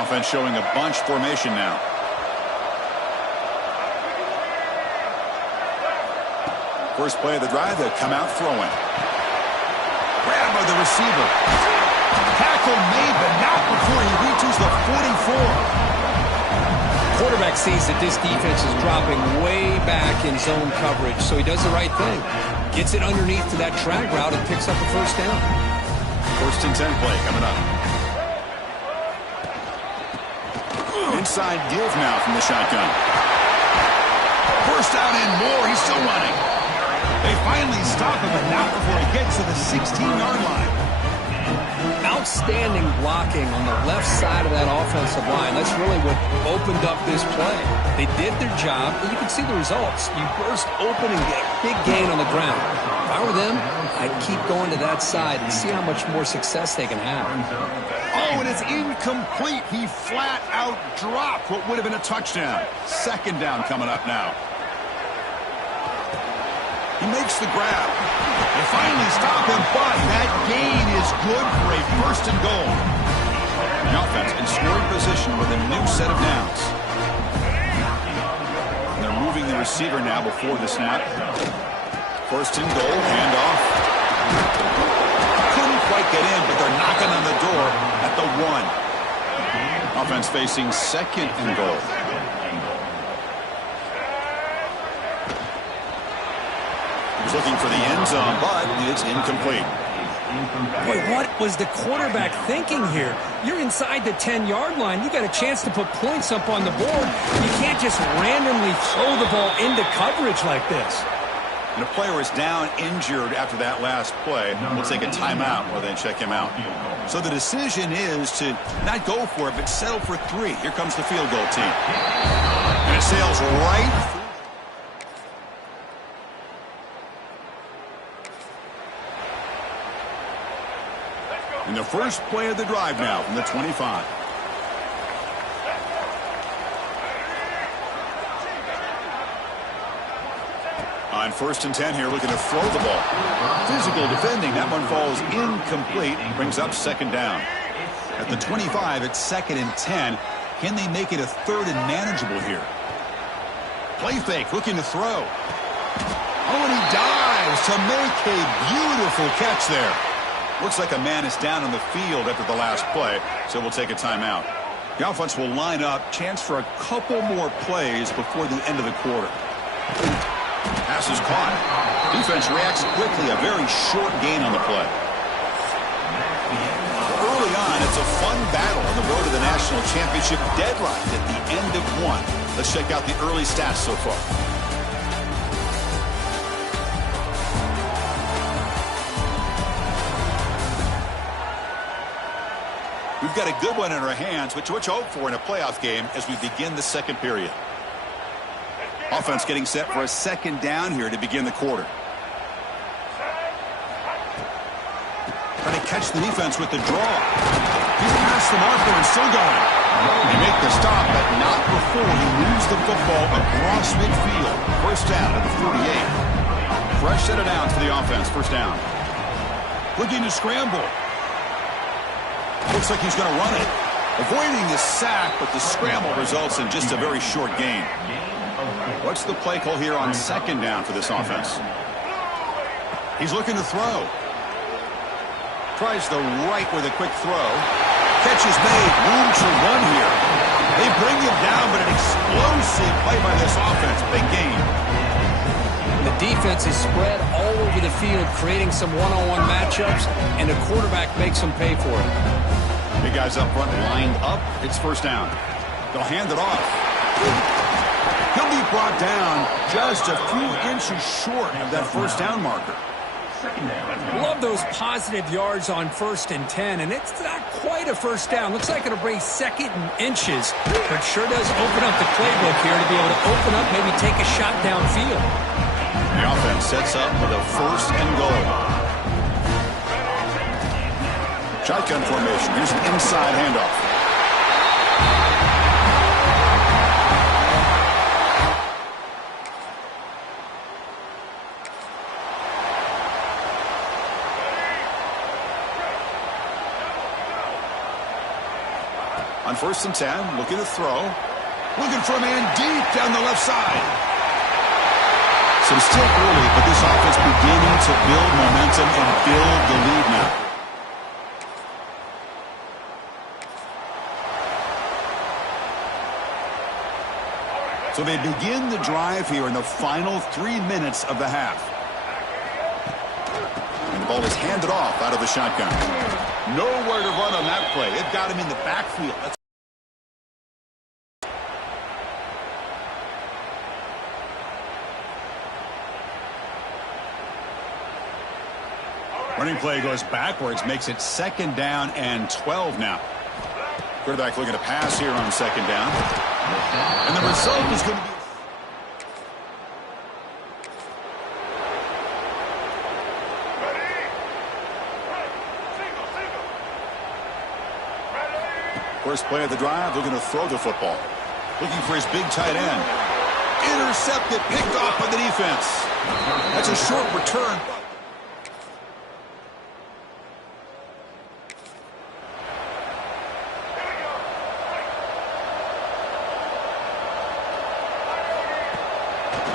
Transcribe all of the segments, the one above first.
Offense showing a bunch formation now. First play of the drive, they'll come out throwing. Grab by the receiver. Tackle made, but not before he reaches the 44. Quarterback sees that this defense is dropping way back in zone coverage, so he does the right thing. Gets it underneath to that drag route and picks up a first down. First and 10 play coming up. Inside give now from the shotgun. First down and more. He's still running. They finally stop him, but not before he gets to the 16-yard line. Outstanding blocking on the left side of that offensive line. That's really what opened up this play. They did their job, and you can see the results. You burst open and get a big gain on the ground. If I were them, I'd keep going to that side and see how much more success they can have. Oh, and it's incomplete. He flat out dropped what would have been a touchdown. Second down coming up now. He makes the grab. They finally stop him, but that gain is good for a first and goal. The offense in scoring position with a new set of downs. And they're moving the receiver now before the snap. First and goal, handoff. Couldn't quite get in, but they're knocking on the door at the 1. Offense facing second and goal. Looking for the end zone, but it's incomplete. Boy, what was the quarterback thinking here? You're inside the 10-yard line. You got a chance to put points up on the board. You can't just randomly throw the ball into coverage like this. And a player is down injured after that last play. We'll take a timeout while they check him out. So the decision is to not go for it, but settle for 3. Here comes the field goal team. And it sails right through. In the first play of the drive now from the 25. On first and 10 here, looking to throw the ball. Physical defending. That one falls incomplete. Brings up second down. At the 25, it's second and 10. Can they make it a third and manageable here? Play fake, looking to throw. Oh, and he dives to make a beautiful catch there. Looks like a man is down on the field after the last play, so we'll take a timeout. The offense will line up. Chance for a couple more plays before the end of the quarter. Pass is caught. Defense reacts quickly. A very short gain on the play. Early on, it's a fun battle on the road to the national championship. Deadlocked at the end of 1. Let's check out the early stats so far. We've got a good one in our hands, which we'll hope for in a playoff game as we begin the second period. Offense getting set for a second down here to begin the quarter. Trying to catch the defense with the draw. He's past the marker and still going. They make the stop, but not before he moves the football across midfield. First down at the 48. Fresh set of downs for the offense. First down. Looking to scramble. Looks like he's going to run it. Avoiding the sack, but the scramble results in just a very short gain. What's the play call here on second down for this offense? He's looking to throw. Tries the right with a quick throw. Catch is made. Room to run here. They bring him down, but an explosive play by this offense. Big gain. The defense is spread all over the field, creating some one-on-one matchups, and the quarterback makes them pay for it. Big guys up front lined up. It's first down. They'll hand it off. He'll be brought down just a few inches short of that first down marker. Love those positive yards on first and 10, and it's not quite a first down. Looks like it'll bring second and inches, but sure does open up the playbook here to be able to open up, maybe take a shot downfield. The offense sets up with a first and goal. Shotgun formation. Here's an inside handoff. On 1st and 10, looking to throw. Looking for a man deep down the left side. So it's still early, but this offense beginning to build momentum and build the lead now. So they begin the drive here in the final 3 minutes of the half. And the ball is handed off out of the shotgun. Nowhere to run on that play. It got him in the backfield. Running play goes backwards, makes it 2nd down and 12 now. Quarterback looking to pass here on 2nd down. And the result is going to be... First play of the drive, looking to throw the football. Looking for his big tight end. Intercepted, picked off by the defense. That's a short return.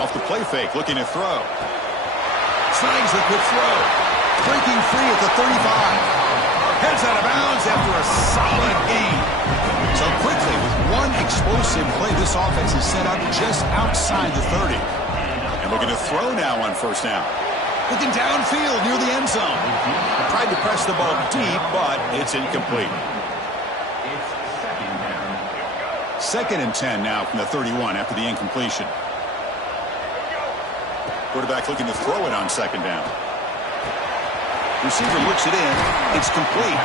Off the play fake, looking to throw. Slangs a quick throw. Breaking free at the 35. Heads out of bounds after a solid gain. So quickly, with one explosive play, this offense is set up just outside the 30. And looking to throw now on 1st down. Looking downfield near the end zone. Tried to press the ball deep, but it's incomplete. 2nd and 10 now from the 31 after the incompletion. Quarterback looking to throw it on 2nd down. Receiver looks it in. It's complete.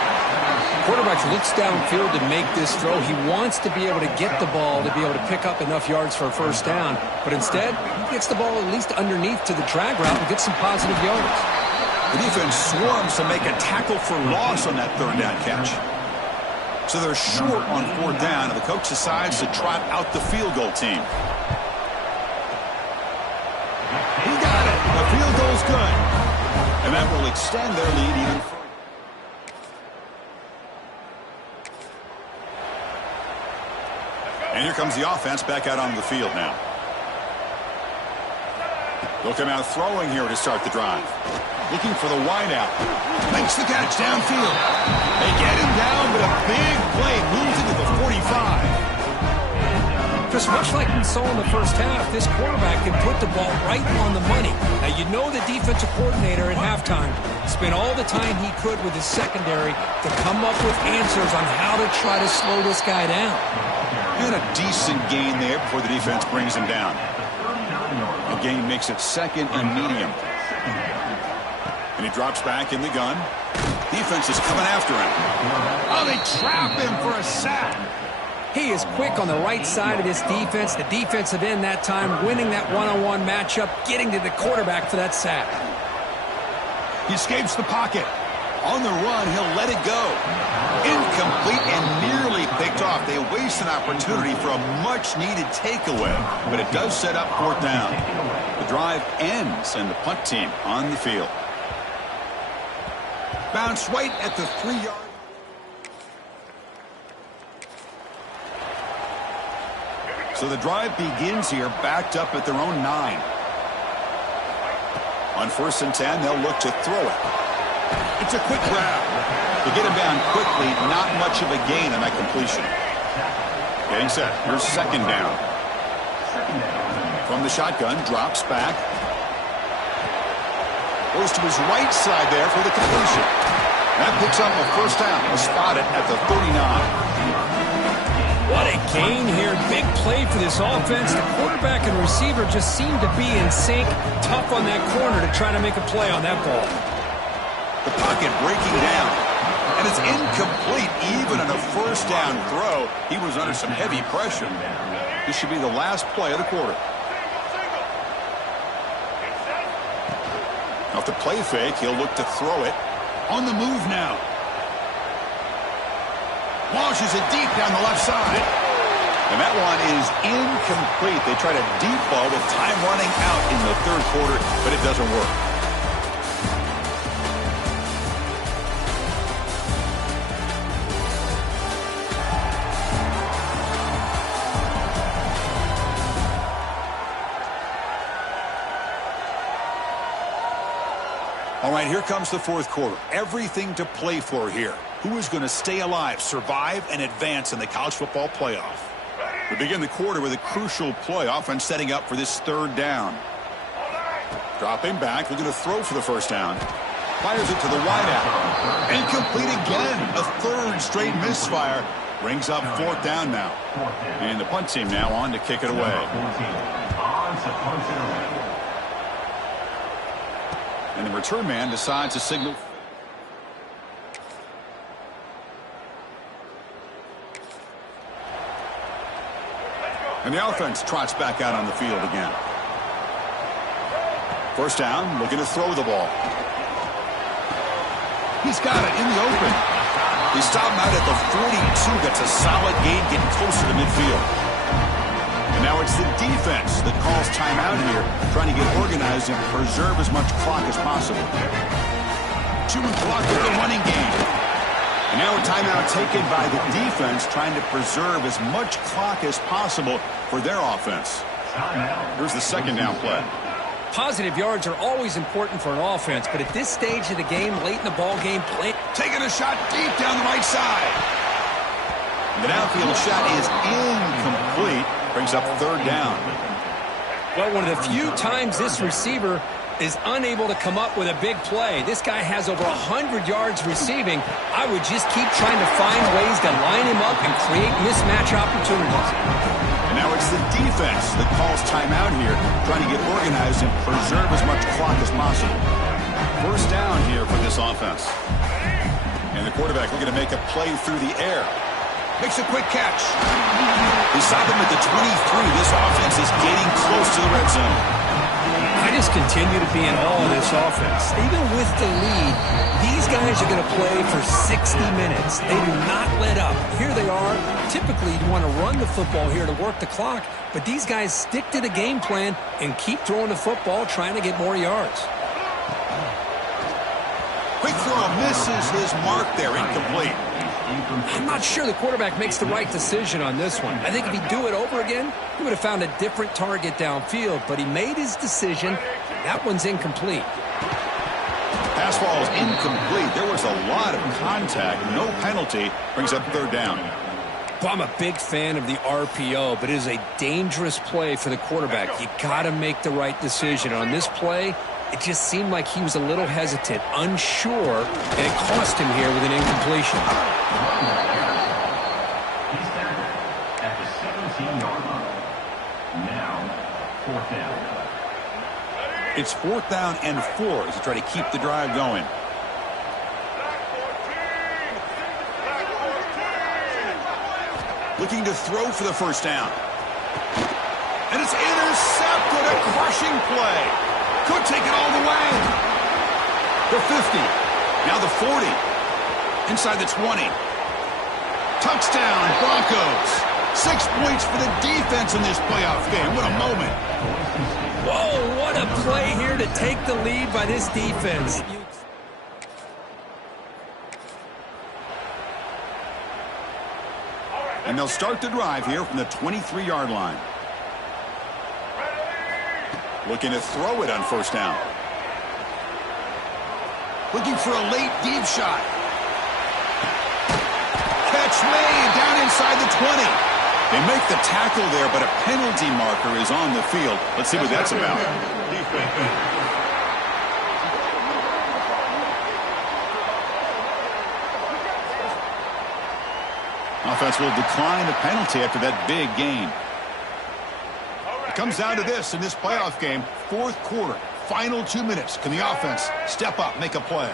Quarterback looks downfield to make this throw. He wants to be able to get the ball to be able to pick up enough yards for a 1st down. But instead, he gets the ball at least underneath to the drag route and gets some positive yards. The defense swarms to make a tackle for loss on that 3rd down catch. So they're short on 4th down, and the coach decides to trot out the field goal team. He got it. The field goal's good. And that will extend their lead even further. And here comes the offense back out onto the field now. They'll come out throwing here to start the drive. Looking for the wideout. Makes the catch downfield. They get him down, but a big play moves into the 45. Just much like we saw in the 1st half, this quarterback can put the ball right on the money. Now, you know the defensive coordinator at halftime spent all the time he could with his secondary to come up with answers on how to try to slow this guy down. And a decent gain there before the defense brings him down. The gain makes it 2nd and medium. And he drops back in the gun. Defense is coming after him. Oh, they trap him for a sack. He is quick on the right side of this defense. The defensive end that time winning that one-on-one matchup, getting to the quarterback for that sack. He escapes the pocket. On the run, he'll let it go. Incomplete and nearly picked off. They waste an opportunity for a much-needed takeaway, but it does set up 4th down. The drive ends, and the punt team on the field. Bounce right at the 3-yard. So the drive begins here, backed up at their own 9. On 1st and 10, they'll look to throw it. It's a quick grab. To get him down quickly, not much of a gain on that completion. Getting set. Here's 2nd down. From the shotgun, drops back. Goes to his right side there for the completion. That picks up a 1st down. Spotted at the 39. What a gain here. Big play for this offense. The quarterback and receiver just seem to be in sync. Tough on that corner to try to make a play on that ball. The pocket breaking down. And it's incomplete even on a 1st down throw. He was under some heavy pressure. This should be the last play of the quarter. Off the play fake, he'll look to throw it. On the move now. Launches it deep down the left side. And that one is incomplete. They try to deep ball with time running out in the 3rd quarter, but it doesn't work. right, here comes the fourth quarter. Everything to play for here. Who is going to stay alive, survive, and advance in the college football playoff? We begin the quarter with a crucial play. Offense setting up for this third down. Dropping back, looking to throw for the first down. Fires it to the wideout. Incomplete again. A third straight misfire. Brings up fourth down now. And the punt team now on to kick it away. And the return man decides to signal. And the offense trots back out on the field again. First down, looking to throw the ball. He's got it in the open. He stopped him out at the 42. That's a solid gain, getting closer to midfield. And now it's the defense that calls timeout here, trying to get organized and preserve as much clock as possible. Chewing clock with the running game. And now a timeout taken by the defense, trying to preserve as much clock as possible for their offense. Here's the second down play. Positive yards are always important for an offense, but at this stage of the game, late in the ball game, taking a shot deep down the right side. The downfield shot is incomplete. Brings up third down. Well, one of the few times this receiver is unable to come up with a big play. This guy has over 100 yards receiving. I would just keep trying to find ways to line him up and create mismatch opportunities. And now it's the defense that calls timeout here, trying to get organized and preserve as much clock as possible. First down here for this offense. And the quarterback looking to make a play through the air. Makes a quick catch. He stopped him at the 23. This offense is getting close to the red zone. I just continue to be in awe of this offense. Even with the lead, these guys are going to play for 60 minutes. They do not let up. Here they are. Typically, you want to run the football here to work the clock, but these guys stick to the game plan and keep throwing the football, trying to get more yards. Quick throw misses his mark there, incomplete. I'm not sure the quarterback makes the right decision on this one. I think if he'd do it over again, he would have found a different target downfield, but he made his decision. That one's incomplete. Pass ball is incomplete. There was a lot of contact. No penalty. Brings up third down. Well, I'm a big fan of the RPO, but it is a dangerous play for the quarterback. You got to make the right decision. On this play, it just seemed like he was a little hesitant, unsure, and it cost him here with an incompletion. He's tackled at the 17-yard line. Now, fourth down. It's fourth down and 4 as they try to keep the drive going. Looking to throw for the first down. And it's intercepted. A crushing play. Could take it all the way. The 50. Now the 40. Inside the 20. Touchdown, Broncos. 6 points for the defense in this playoff game. What a moment. Whoa, what a play here to take the lead by this defense. And they'll start the drive here from the 23-yard line. Looking to throw it on first down. Looking for a late deep shot. Catch made down inside the 20. They make the tackle there, but a penalty marker is on the field. Let's see what that's about. Offense will decline a penalty after that big gain. It comes down to this in this playoff game. Fourth quarter, final 2 minutes. Can the offense step up, make a play?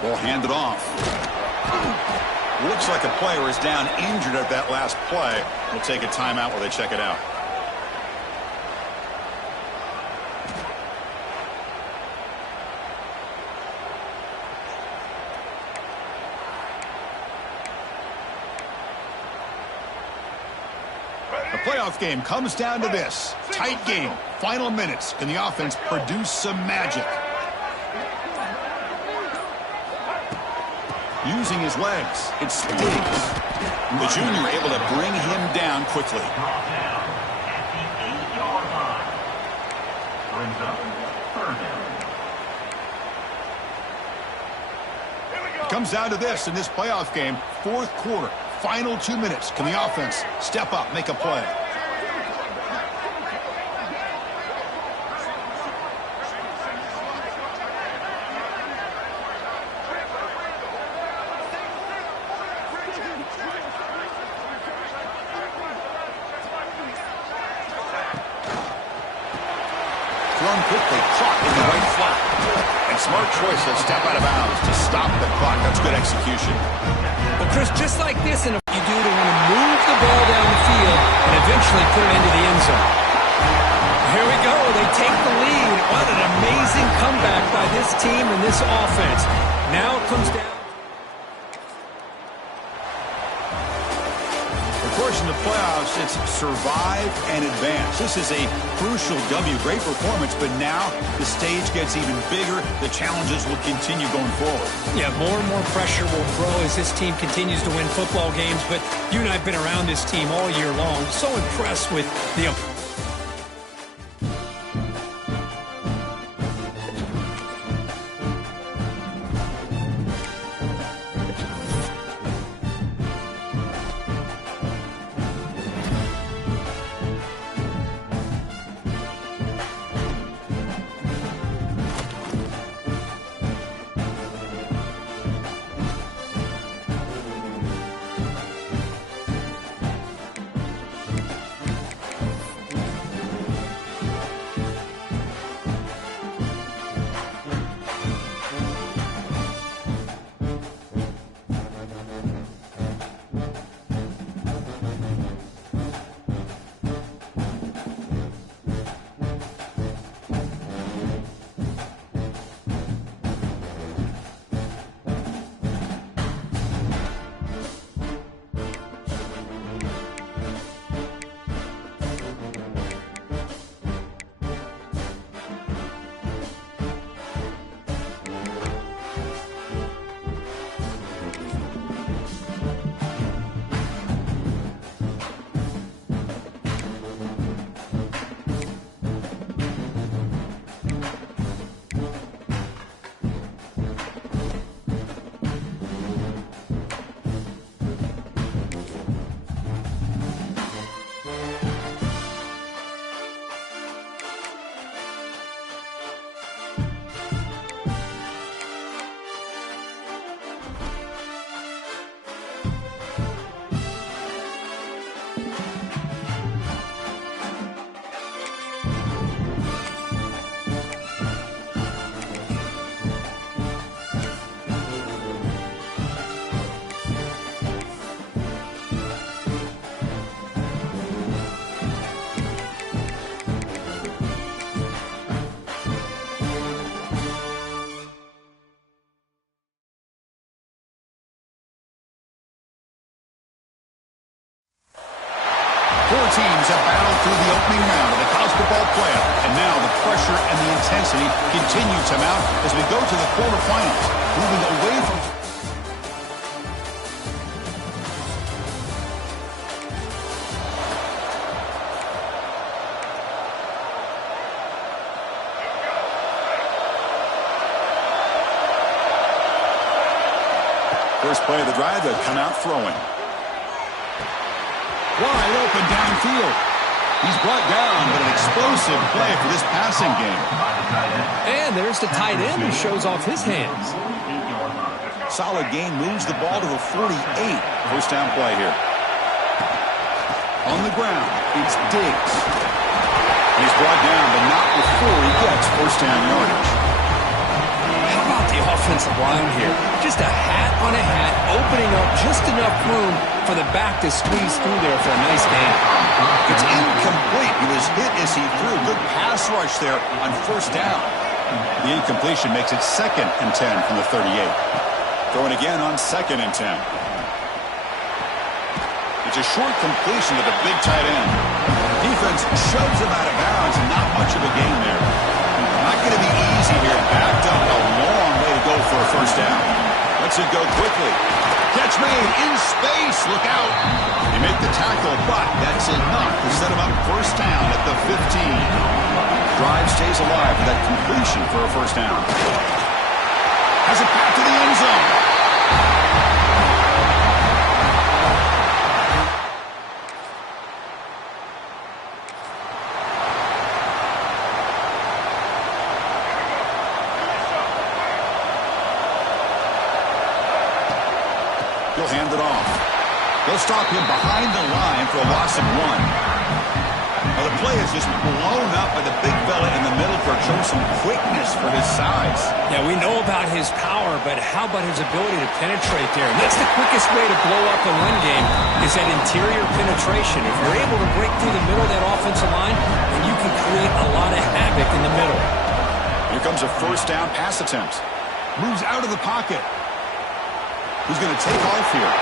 Ball handed off. Looks like a player is down injured at that last play. We'll take a timeout while they check it out. The playoff game comes down to this. Tight game. Final minutes. Can the offense produce some magic? Using his legs. It stings. The junior able to bring him down quickly. brings up third down. Comes down to this in this playoff game, fourth quarter, final 2 minutes. Can the offense step up, make a play? Thrown quickly, caught in the right flat. And smart choice to step out of bounds to stop the clock. That's good execution. Well, Chris, just like this, and you do to want to move the ball down the field and eventually put it into the end zone. Here we go. They take the lead. What an amazing comeback by this team and this offense. Now it comes down. Of course, in the playoffs, it's survive and advance. This is a crucial W. Great performance, but now the stage gets even bigger. The challenges will continue going forward. Yeah, more and more pressure will grow as this team continues to win football games, but you and I have been around this team all year long. So impressed with the... Four teams have battled through the opening round of the college football playoff, and now the pressure and the intensity continue to mount as we go to the quarterfinals, moving away from... First play of the drive, they'll come out throwing. Wide open downfield. He's brought down, but an explosive play for this passing game. And there's the tight end who shows off his hands. Solid gain, moves the ball to the 48. First down play here. On the ground, it's Diggs. He's brought down, but not before he gets first down yardage. How about the offensive line here? Just a hat on a hat, opening up just enough room for the back to squeeze through there for a nice gain. It's incomplete. He was hit as he threw. Good pass rush there on first down. The incompletion makes it 2nd and 10 from the 38. Throwing again on 2nd and 10. It's a short completion to the big tight end. Defense shoves him out of bounds and not much of a gain there. Not going to be easy here. Backed up a long way to go for a first down. Lets it go quickly. Catch made in space. Look out. They make the tackle, but that's enough to set him up first down at the 15. Drive stays alive. completion for a first down. Has it back to the end zone. He'll hand it off. They'll stop him behind the line for a loss of 1. Now the play is just blown up by the big fella in the middle for showing some quickness for his size. Yeah, we know about his power, but how about his ability to penetrate there? And that's the quickest way to blow up a run game is that interior penetration. If you're able to break through the middle of that offensive line, then you can create a lot of havoc in the middle. Here comes a first down pass attempt. Moves out of the pocket. He's going to take off here.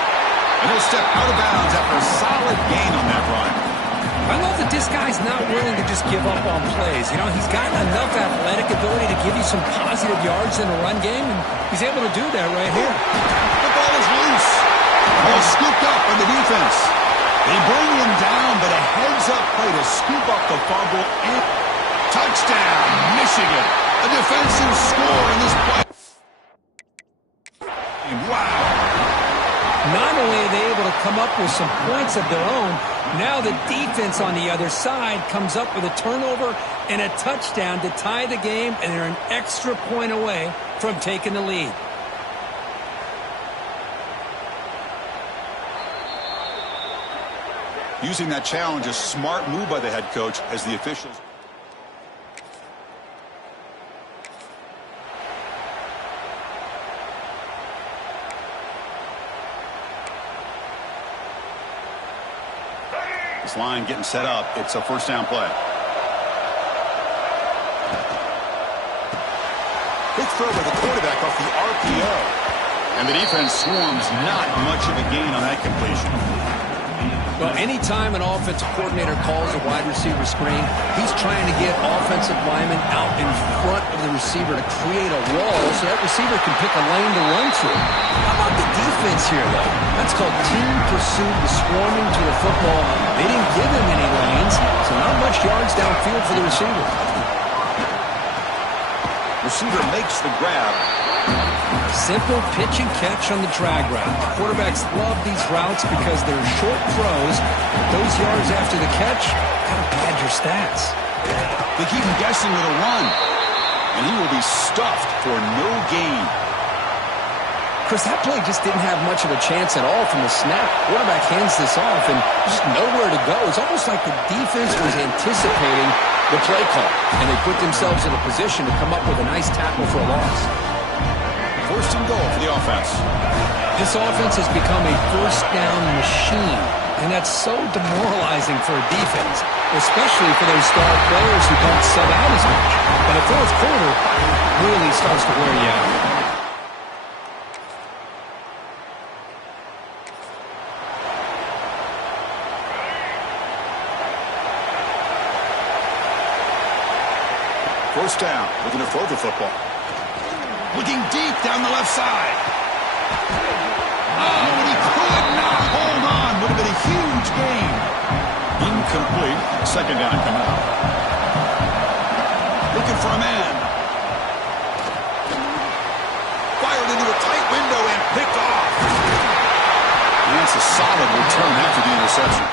And he'll step out of bounds after a solid gain on that run. I love that this guy's not willing to just give up on plays. You know, he's got enough athletic ability to give you some positive yards in the run game, and he's able to do that right here. The ball is loose. Ball scooped up by the defense. They bring him down, but a heads-up play to scoop up the fumble. And touchdown, Michigan. A defensive score in this play. Wow. Not only are they able to come up with some points of their own, now the defense on the other side comes up with a turnover and a touchdown to tie the game, and they're an extra point away from taking the lead. Using that challenge, a smart move by the head coach as the officials. This line getting set up. It's a first down play. Quick throw by the quarterback off the RPO. And the defense swarms not much of a gain on that completion. Well, anytime an offensive coordinator calls a wide receiver screen, he's trying to get offensive linemen out in front of the receiver to create a wall so that receiver can pick a lane to run through. How about the defense here, though? That's called team pursuit, the swarming to the football. They didn't give him any lanes, so not much yards downfield for the receiver. Receiver makes the grab. Simple pitch and catch on the drag route. Quarterbacks love these routes because they're short throws. Those yards after the catch kind of pad your stats. They keep him guessing with a run. And he will be stuffed for no gain. Chris, that play just didn't have much of a chance at all from the snap. Quarterback hands this off and just nowhere to go. It's almost like the defense was anticipating the play call, and they put themselves in a position to come up with a nice tackle for a loss. First and goal for the offense. This offense has become a first down machine, and that's so demoralizing for a defense, especially for those star players who don't sub out as much. But the fourth quarter really starts to wear you out. First down, looking to throw the football. Looking deep down the left side. Oh, and he could not hold on. Would have been a huge gain. Incomplete. Second down coming up. Looking for a man. Fired into a tight window and picked off. And that's a solid return after the interception.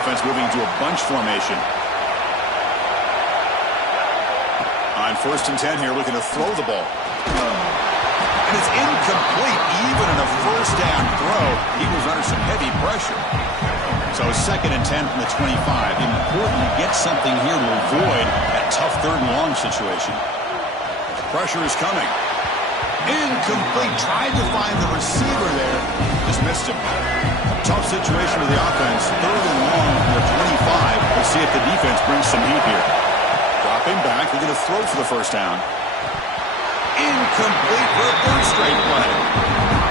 Offense moving to a bunch formation. On first and 10 here, looking to throw the ball. And it's incomplete, even in a first down throw. He was under some heavy pressure. So second and 10 from the 25. Important to get something here to avoid that tough third and long situation. Pressure is coming. Incomplete. Tried to find the receiver there. Just missed him. Tough situation for the offense. Third and long from the 25. We'll see if the defense brings some heat here. Dropping back. They're going to throw for the first down. Incomplete for a third straight play.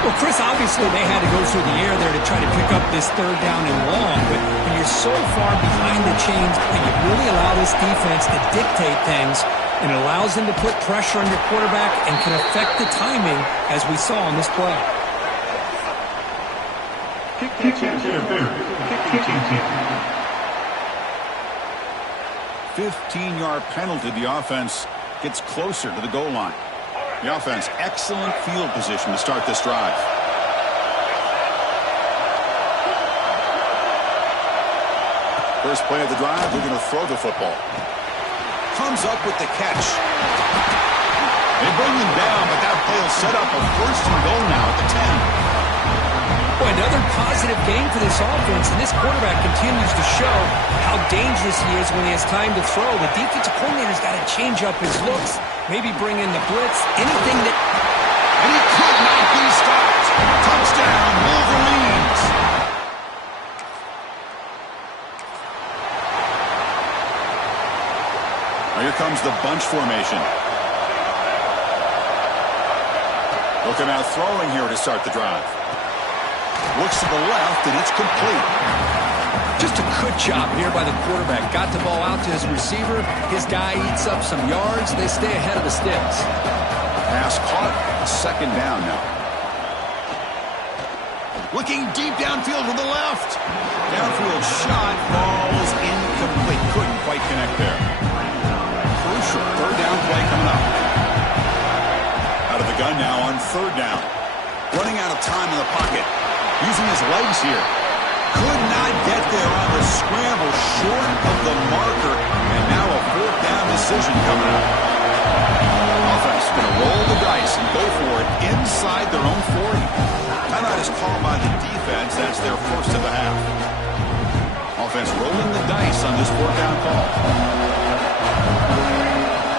Well, Chris, obviously they had to go through the air there to try to pick up this third down and long, but when you're so far behind the chains and you really allow this defense to dictate things, and it allows them to put pressure on your quarterback and can affect the timing, as we saw on this play. 15-yard penalty. The offense gets closer to the goal line. The offense, excellent field position to start this drive. First play of the drive, they're going to throw the football. Comes up with the catch. They bring him down, but that play will set up a first and goal now at the 10. Boy, another positive game for this offense, and this quarterback continues to show how dangerous he is when he has time to throw. The defensive coordinator's got to change up his looks, maybe bring in the blitz, anything that... And he could not be stopped. Touchdown, Wolverines. Here comes the bunch formation. Looking out throwing here to start the drive. Looks to the left, and it's complete. Just a good job here by the quarterback. Got the ball out to his receiver. His guy eats up some yards. They stay ahead of the sticks. Pass caught. Second down now. Looking deep downfield to the left. Downfield shot. Falls incomplete. Couldn't quite connect there. Crucial third down play coming up. Out of the gun now on third down. Running out of time in the pocket. Using his legs here. Could not get there on the scramble, short of the marker. And now a fourth down decision coming up. Offense going to roll the dice and go for it inside their own 40. Timeout is called by the defense. That's their first of the half. Offense rolling the dice on this fourth down call.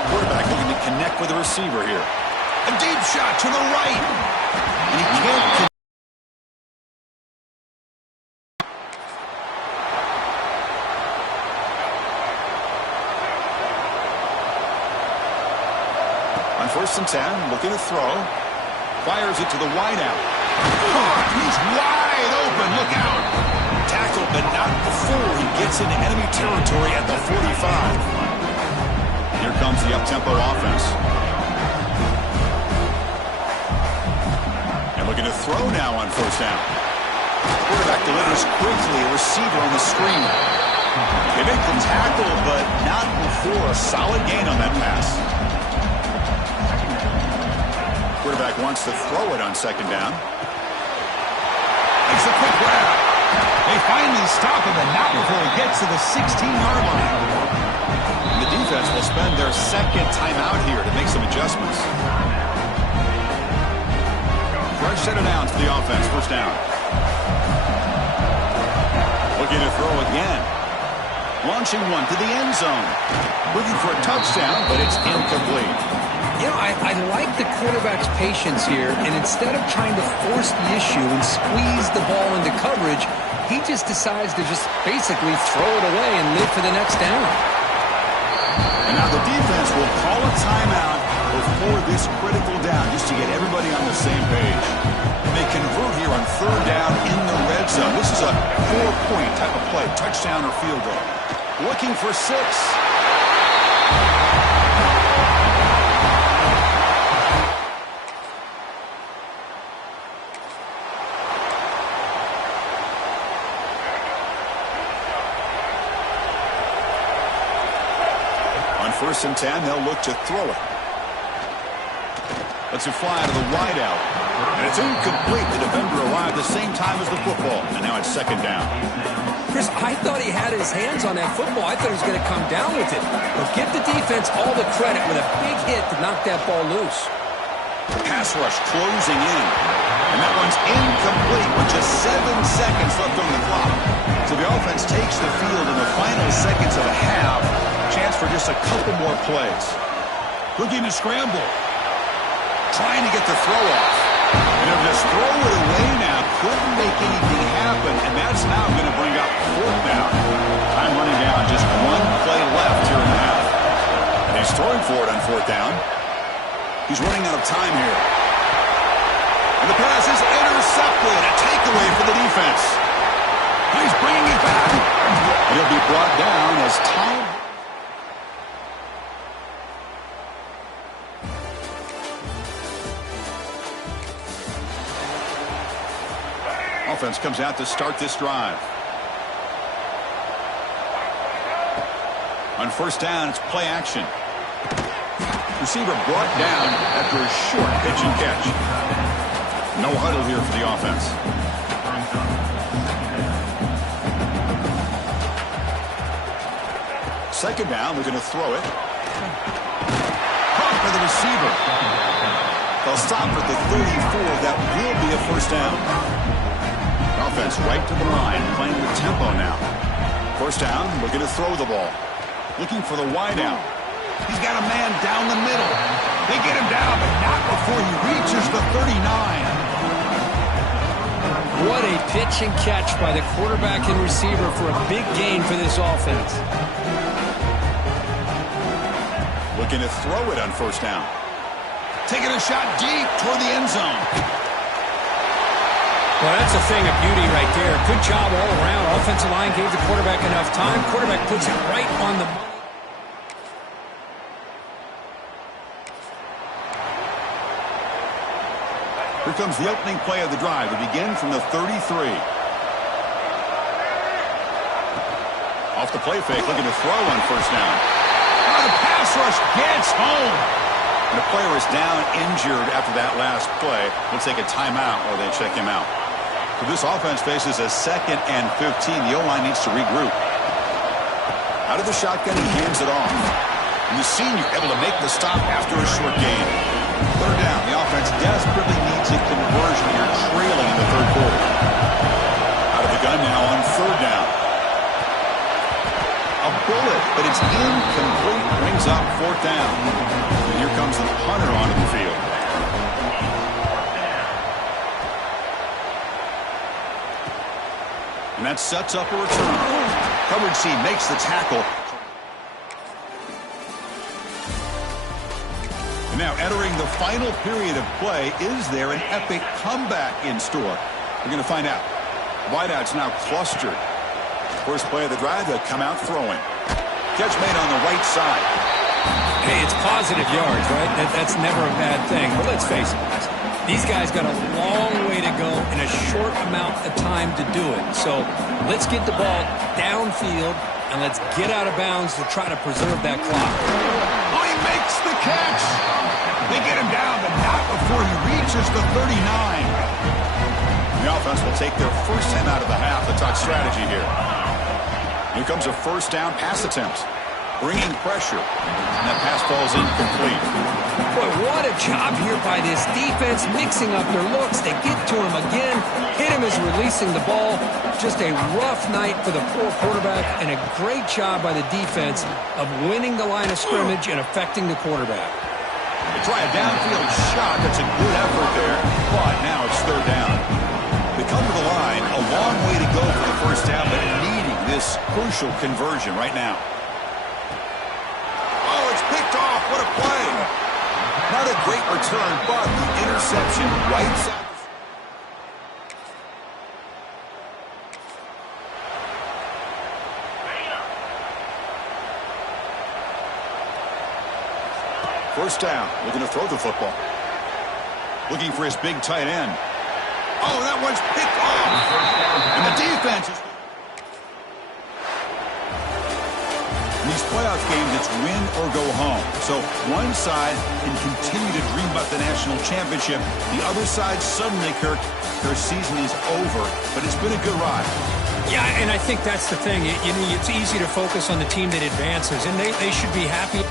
Quarterback looking to connect with the receiver here. A deep shot to the right. And he can't connect. On first and 10, looking to throw. Fires it to the wideout. He's wide open. Look out. Tackled, but not before he gets into enemy territory at the 45. Here comes the up-tempo offense. And looking to throw now on first down. Quarterback delivers quickly. A receiver on the screen. They make the tackle, but not before a solid gain on that pass. Quarterback wants to throw it on second down. Makes a quick grab. They finally stop him, and not before he gets to the 16-yard line. And the defense will spend their second timeout here to make some adjustments. Fresh set of downs for the offense. First down. Looking to throw again. Launching one to the end zone. Looking for a touchdown, but it's incomplete. You know, I like the quarterback's patience here, and instead of trying to force the issue and squeeze the ball into coverage, he just decides to just basically throw it away and live for the next down. And now the defense will call a timeout before this critical down, just to get everybody on the same page. And they convert here on third down in the red zone. This is a 4-point type of play, touchdown or field goal. Looking for 6. First and 10, they'll look to throw it. Lets it fly to the wideout. And it's incomplete. The defender arrived the same time as the football. And now it's second down. Chris, I thought he had his hands on that football. I thought he was going to come down with it. But give the defense all the credit with a big hit to knock that ball loose. Pass rush closing in. And that one's incomplete with just 7 seconds left on the clock. So the offense takes the field in the final seconds of a half. Chance for just a couple more plays. Looking to scramble. Trying to get the throw off. And they'll just throw it away now. Couldn't make anything happen. And that's now going to bring up fourth down. Time running down. Just one play left here in the half. And he's throwing for it on fourth down. He's running out of time here. And the pass is intercepted. A takeaway for the defense. And he's bringing it back. And he'll be brought down as time. Offense comes out to start this drive. On first down, it's play action. Receiver brought down after a short pitch and catch. No huddle here for the offense. Second down, they're going to throw it. Caught by the receiver. They'll stop at the 34. That will be a first down. Offense right to the line, playing with tempo now. First down, we're going to throw the ball. Looking for the wideout. He's got a man down the middle. They get him down, but not before he reaches the 39. What a pitch and catch by the quarterback and receiver for a big gain for this offense. Looking to throw it on first down. Taking a shot deep toward the end zone. Well, that's a thing of beauty right there. Good job all around. Offensive line gave the quarterback enough time. Quarterback puts it right on the money. Here comes the opening play of the drive. They begin from the 33. Off the play fake, looking to throw on first down. Oh, the pass rush gets home. And the player is down injured after that last play. Looks like a timeout or they check him out. So this offense faces a 2nd and 15. The O-line needs to regroup. Out of the shotgun, he hands it off. And the senior able to make the stop after a short gain. Third down. The offense desperately needs a conversion here, trailing in the third quarter. Out of the gun now on third down. A bullet, but it's incomplete. Brings up fourth down. And here comes the punter onto the field. And that sets up a return. Coverage C makes the tackle. And now entering the final period of play, is there an epic comeback in store? We're going to find out. Wideouts now clustered. First play of the drive, they'll come out throwing. Catch made on the right side. Hey, it's positive yards, right? That's never a bad thing. But let's face it, guys. These guys got a long way to go in a short amount of time to do it. So let's get the ball downfield and let's get out of bounds to try to preserve that clock. Oh, he makes the catch. They get him down, but not before he reaches the 39. The offense will take their first 10 out of the half. The talk strategy here. Here comes a first down pass attempt. Bringing pressure. And that pass falls incomplete. Boy, what a job here by this defense, mixing up their looks. They get to him again. Hit him as releasing the ball. Just a rough night for the poor quarterback, and a great job by the defense of winning the line of scrimmage and affecting the quarterback. They try a downfield shot. That's a good effort there. But now it's third down. They come to the line. A long way to go for the first down, but needing this crucial conversion right now. Oh, it's picked off. What a play. Not a great return, but the interception wipes out. First down. Looking to throw the football. Looking for his big tight end. Oh, that one's picked off. And the defense is... In these playoff games, it's win or go home. So one side can continue to dream about the national championship. The other side, suddenly, Kirk, their season is over. But it's been a good ride. Yeah, and I think that's the thing. It's easy to focus on the team that advances, and they should be happy.